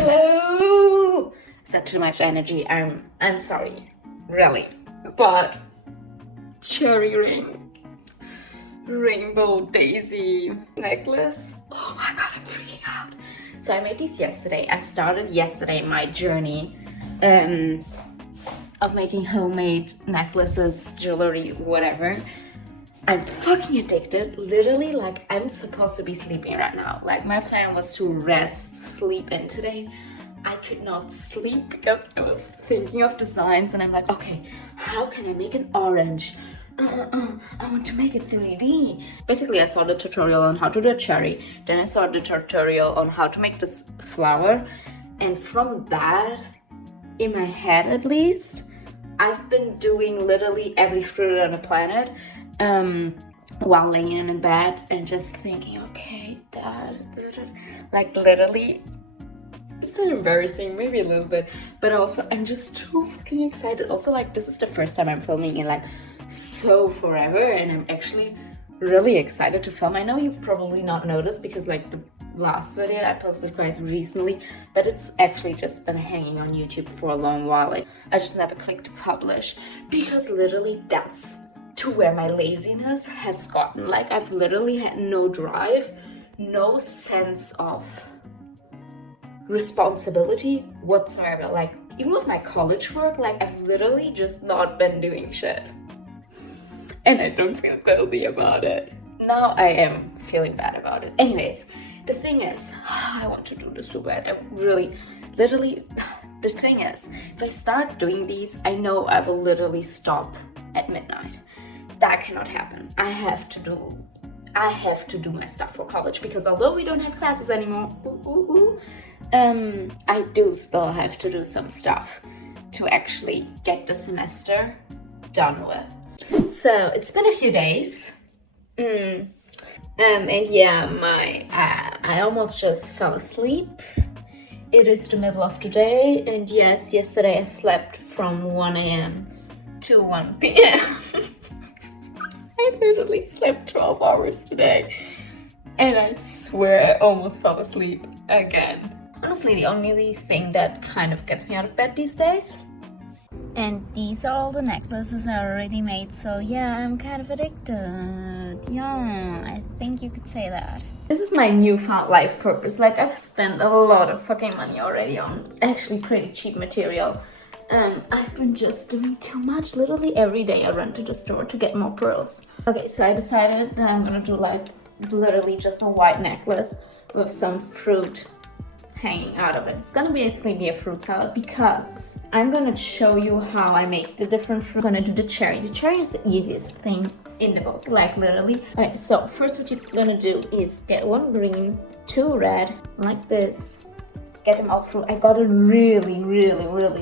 Hello! Is that too much energy? I'm sorry, really. But cherry ring, rainbow daisy necklace. Oh my god, I'm freaking out. So I made these yesterday. I started yesterday my journey of making homemade necklaces, jewelry, whatever. I'm fucking addicted. Literally, like, I'm supposed to be sleeping right now. Like, my plan was to rest, sleep in today. I could not sleep because I was thinking of designs and I'm like, okay, how can I make an orange? I want to make it 3D. Basically, I saw the tutorial on how to do a cherry. Then I saw the tutorial on how to make this flower. And from that, in my head at least, I've been doing literally every fruit on the planet. While laying in bed and just thinking, okay, like literally, it's not embarrassing, maybe a little bit, but also I'm just too fucking excited. Also, like, this is the first time I'm filming in like so forever, and I'm actually really excited to film. I know you've probably not noticed because like the last video I posted quite recently, but it's actually just been hanging on YouTube for a long while. Like, I just never clicked to publish because literally that's to where my laziness has gotten. Like, I've literally had no drive, no sense of responsibility whatsoever. Like, even with my college work, like, I've literally just not been doing shit. And I don't feel guilty about it. Now I am feeling bad about it. Anyways, the thing is, I want to do this so bad. I really, literally, the thing is, if I start doing these, I know I will literally stop at midnight. That cannot happen. I have to do my stuff for college because although we don't have classes anymore, I do still have to do some stuff to actually get the semester done with. So it's been a few days, and yeah, I almost just fell asleep. It is the middle of the day, and yes, yesterday I slept from 1 a.m. to 1 p.m. I literally slept 12 hours today, and I swear I almost fell asleep again. Honestly, the only thing that kind of gets me out of bed these days. And these are all the necklaces I already made, so yeah, I'm kind of addicted. Yeah, I think you could say that. This is my newfound life purpose. Like, I've spent a lot of fucking money already on actually pretty cheap material. I've been just doing too much. Literally every day I run to the store to get more pearls. Okay, so I decided that I'm gonna do like literally just a white necklace with some fruit hanging out of it. It's gonna basically be a fruit salad because I'm gonna show you how I make the different fruit. I'm gonna do the cherry. The cherry is the easiest thing in the book, like literally. Okay, so first what you're gonna do is get one green, two red, like this. Get them all through. I got a really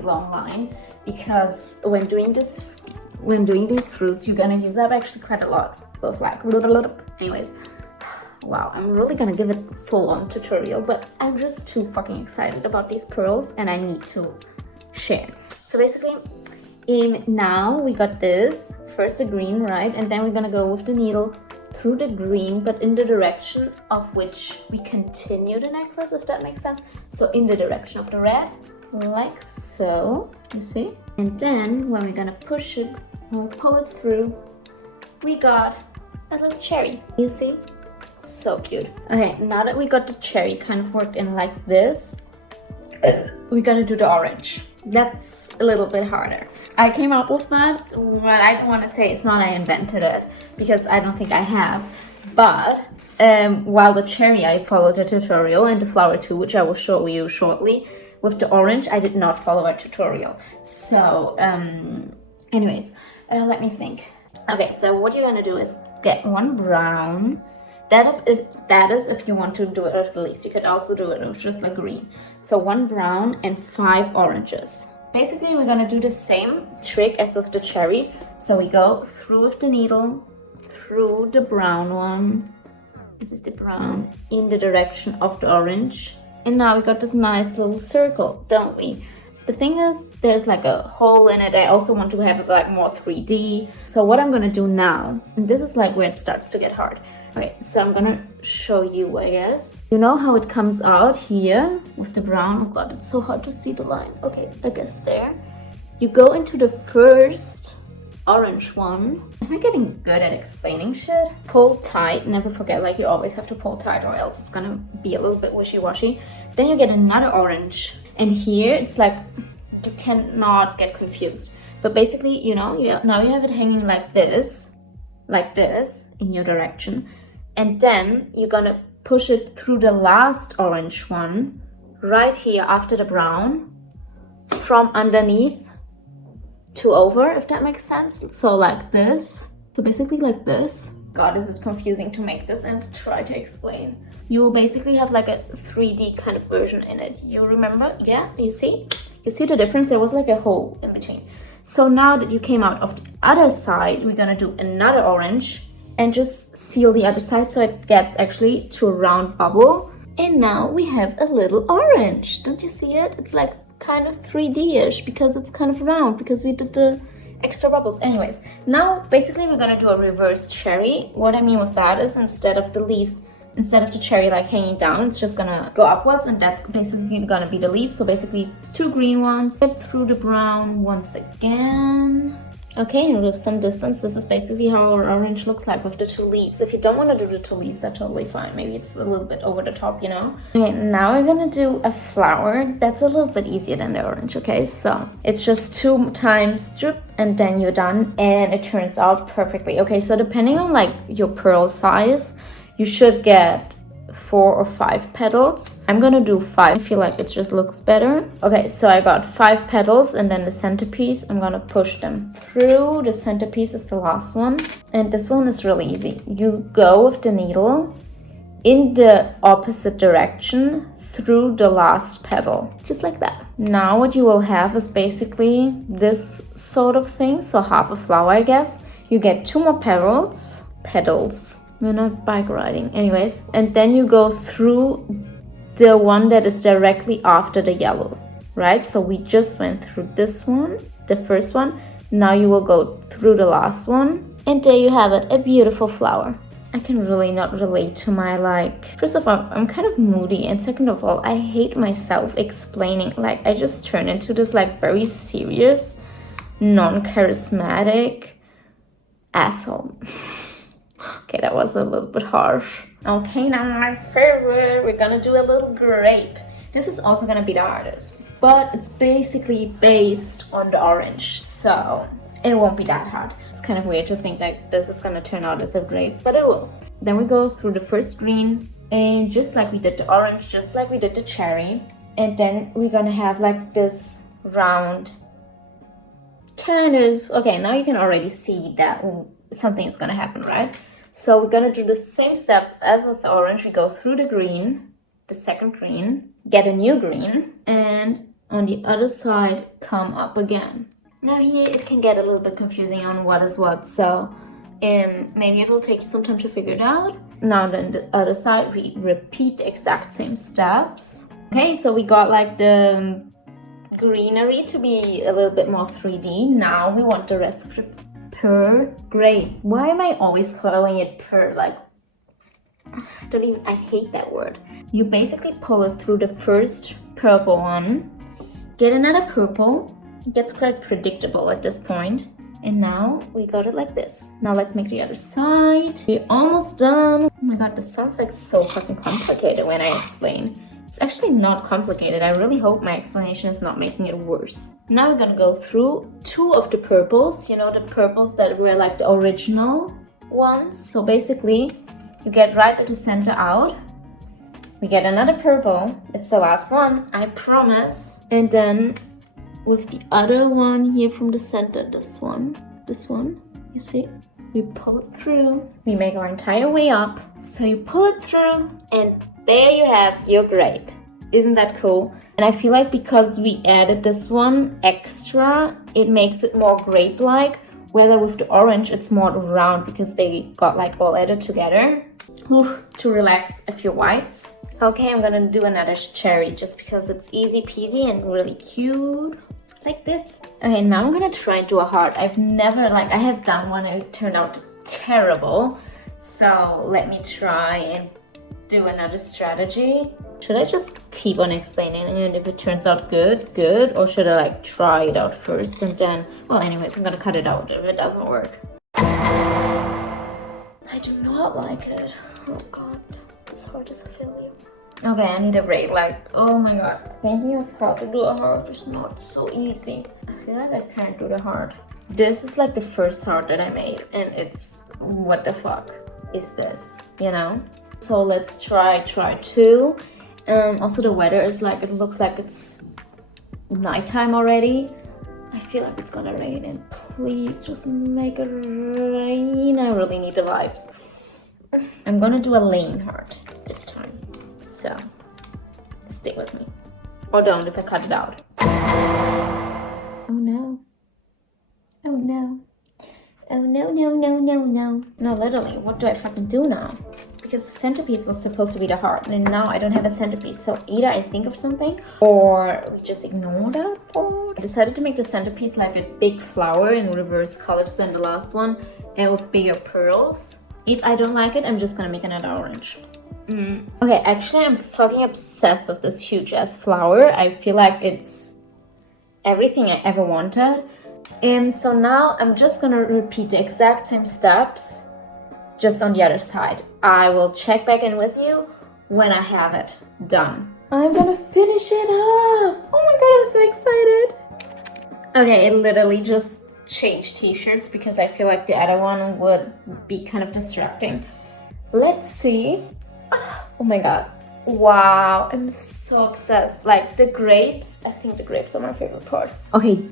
long line because when doing these fruits, you're gonna use up actually quite a lot of like anyways. Wow, I'm really gonna give it full-on tutorial, but I'm just too fucking excited about these pearls and I need to share. So basically, now we got this first the green, right, and then we're gonna go with the needle through the green, but in the direction of which we continue the necklace, if that makes sense. So in the direction of the red, like so, you see? And then when we're gonna push it, when we pull it through, we got a little cherry, you see? So cute. Okay, now that we got the cherry kind of worked in like this, we're gonna do the orange. That's a little bit harder. I came up with that, but I don't want to say it's not I invented it, because I don't think I have. But while the cherry, I followed the tutorial, and the flower too, which I will show you shortly. With the orange, I did not follow a tutorial. So, anyways, let me think. Okay, so what you're gonna do is get one brown. That is if you want to do it with the leaves. You could also do it with just like green. So one brown and 5 oranges. Basically, we're gonna do the same trick as with the cherry. So we go through with the needle, through the brown one. This is the brown, in the direction of the orange. And now we got this nice little circle, don't we? The thing is, there's like a hole in it. I also want to have it like more 3D. So what I'm gonna do now, and this is like where it starts to get hard. Okay, so I'm gonna show you, I guess. You know how it comes out here with the brown? Oh god, it's so hard to see the line. Okay, I guess there. You go into the first orange one. Am I getting good at explaining shit? Pull tight, never forget, like you always have to pull tight or else it's gonna be a little bit wishy-washy. Then you get another orange. And here it's like, you cannot get confused. But basically, you know, now you have it hanging like this in your direction. And then you're gonna push it through the last orange one, right here after the brown, from underneath to over, if that makes sense. So like this. So basically like this. God, is it confusing to make this and try to explain. You will basically have like a 3D kind of version in it. You remember? Yeah, you see? You see the difference? There was like a hole in between. So now that you came out of the other side, we're gonna do another orange and just seal the other side so it gets actually to a round bubble. And now we have a little orange. Don't you see it? It's like kind of 3D-ish because it's kind of round because we did the extra bubbles. Anyways, now basically we're gonna do a reverse cherry. What I mean with that is instead of the cherry like hanging down, it's just gonna go upwards and that's basically gonna be the leaves. So basically 2 green ones, step through the brown once again. Okay, and with some distance, this is basically how our orange looks like with the 2 leaves. If you don't want to do the 2 leaves, that's totally fine. Maybe it's a little bit over the top, you know? Okay, now we're gonna do a flower. That's a little bit easier than the orange, okay? So it's just 2 times drip and then you're done and it turns out perfectly. Okay, so depending on like your pearl size, you should get 4 or 5 petals. I'm gonna do 5. I feel like it just looks better. Okay, so I got 5 petals and then the centerpiece, I'm gonna push them through. The centerpiece is the last one. And this one is really easy. You go with the needle in the opposite direction through the last petal, just like that. Now what you will have is basically this sort of thing. So half a flower, I guess. You get 2 more petals. We're not bike riding. Anyways, and then you go through the one that is directly after the yellow, right? So we just went through this one, the first one. Now you will go through the last one. And there you have it, a beautiful flower. I can really not relate to my first of all, I'm kind of moody. And second of all, I hate myself explaining. Like I just turn into this very serious, non-charismatic asshole. Okay, that was a little bit harsh. Okay, now my favorite. We're gonna do a little grape. This is also gonna be the hardest, but it's basically based on the orange, so it won't be that hard. It's kind of weird to think that this is gonna turn out as a grape, but it will. Then we go through the first green, and just like we did the orange, just like we did the cherry, and then we're gonna have like this round kind of. Okay, now you can already see that something is gonna happen, right? So we're gonna do the same steps as with the orange. We go through the green, the second green, get a new green, and on the other side come up again. Now here it can get a little bit confusing on what is what, so maybe it will take you some time to figure it out. Now then the other side, we repeat the exact same steps. Okay, so we got like the greenery to be a little bit more 3D. Now we want the rest of the grape. Why am I always calling it I hate that word. You basically pull it through the first purple one, get another purple. It gets quite predictable at this point. And now we got it like this. Now let's make the other side. We're almost done. Oh my god, this sounds like so fucking complicated when I explain. It's actually not complicated. I really hope my explanation is not making it worse. Now we're gonna go through 2 of the purples. You know, the purples that were like the original ones. So basically, you get right at the center out. We get another purple. It's the last one, I promise. And then with the other one here from the center, this one, you see? We pull it through. We make our entire way up. So you pull it through and there you have your grape. Isn't that cool? And I feel like because we added this one extra, it makes it more grape-like. Whether with the orange, it's more round because they got like all added together. Oof, to relax a few whites. Okay, I'm gonna do another cherry just because it's easy peasy and really cute. Like this. Okay, now I'm gonna try and do a heart. I've never I have done one and it turned out terrible. So let me try and do another strategy. Should I just keep on explaining, and if it turns out good, good, or should I like try it out first and then, well, anyways, I'm gonna cut it out if it doesn't work. I do not like it. Oh god, this heart is a failure. Okay, I need a break. Like, oh my god, thinking of how to do a heart is not so easy. I feel like I can't do the heart. This is like the first heart that I made, and it's, what the fuck is this, you know? So let's try two. Also the weather is like, it looks like it's nighttime already. I feel like it's gonna rain, and please just make it rain. I really need the vibes. I'm gonna do a lane heart this time, so stick with me. Or don't if I cut it out. Oh no. Oh no. Oh no, no, no, no, no. No, literally, what do I fucking do now? Because the centerpiece was supposed to be the heart, and now I don't have a centerpiece. So either I think of something, or we just ignore that part. I decided to make the centerpiece like a big flower in reverse colors than the last one, and with bigger pearls. If I don't like it, I'm just gonna make another orange. Okay, actually I'm fucking obsessed with this huge ass flower. I feel like it's everything I ever wanted. And so now I'm just gonna repeat the exact same steps, just on the other side. I will check back in with you when I have it done. I'm gonna finish it up. Oh my god, I'm so excited. Okay, I literally just changed t-shirts because I feel like the other one would be kind of distracting. Let's see. Oh my god. Wow, I'm so obsessed. Like the grapes, I think the grapes are my favorite part. Okay,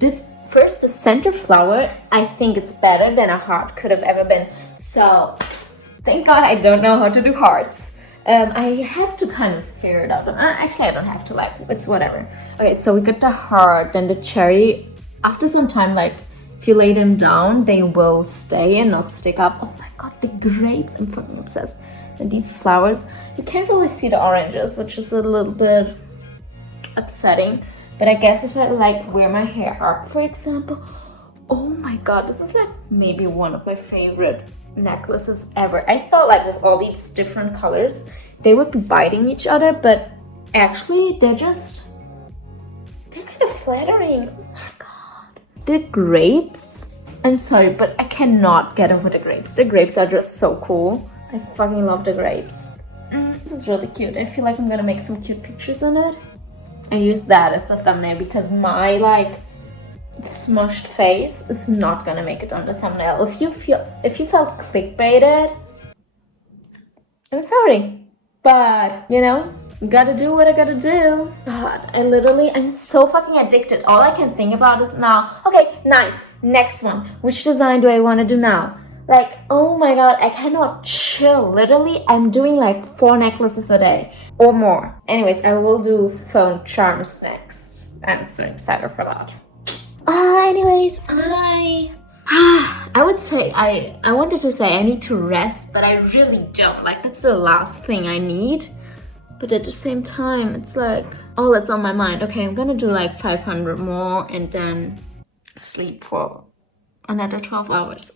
first the center flower, I think it's better than a heart could have ever been. So thank god I don't know how to do hearts. I have to kind of figure it out. Actually, I don't have to, like, it's whatever. Okay, so we got the heart, then the cherry. After some time, like, if you lay them down, they will stay and not stick up. Oh my god, the grapes, I'm fucking obsessed. And these flowers, you can't really see the oranges, which is a little bit upsetting. But I guess if I like wear my hair up, for example, oh my god, this is like maybe one of my favorite necklaces ever. I thought like with all these different colors, they would be biting each other, but actually they're kind of flattering. Oh my god. The grapes, I'm sorry, but I cannot get over the grapes. The grapes are just so cool. I fucking love the grapes. This is really cute. I feel like I'm gonna make some cute pictures on it and use that as the thumbnail, because my like smushed face is not gonna make it on the thumbnail. If you felt clickbaited, I'm sorry, but you know, gotta do what I gotta do. God, I'm so fucking addicted. All I can think about is now, okay, nice, next one. Which design do I want to do now? Like, oh my god, I cannot chill. Literally, I'm doing like 4 necklaces a day or more. Anyways, I will do phone charms next. I'm so excited for that. Anyways, I would say, I wanted to say I need to rest, but I really don't. Like, that's the last thing I need. But at the same time, it's like, all that's on my mind. Okay, I'm gonna do like 500 more and then sleep for another 12 hours.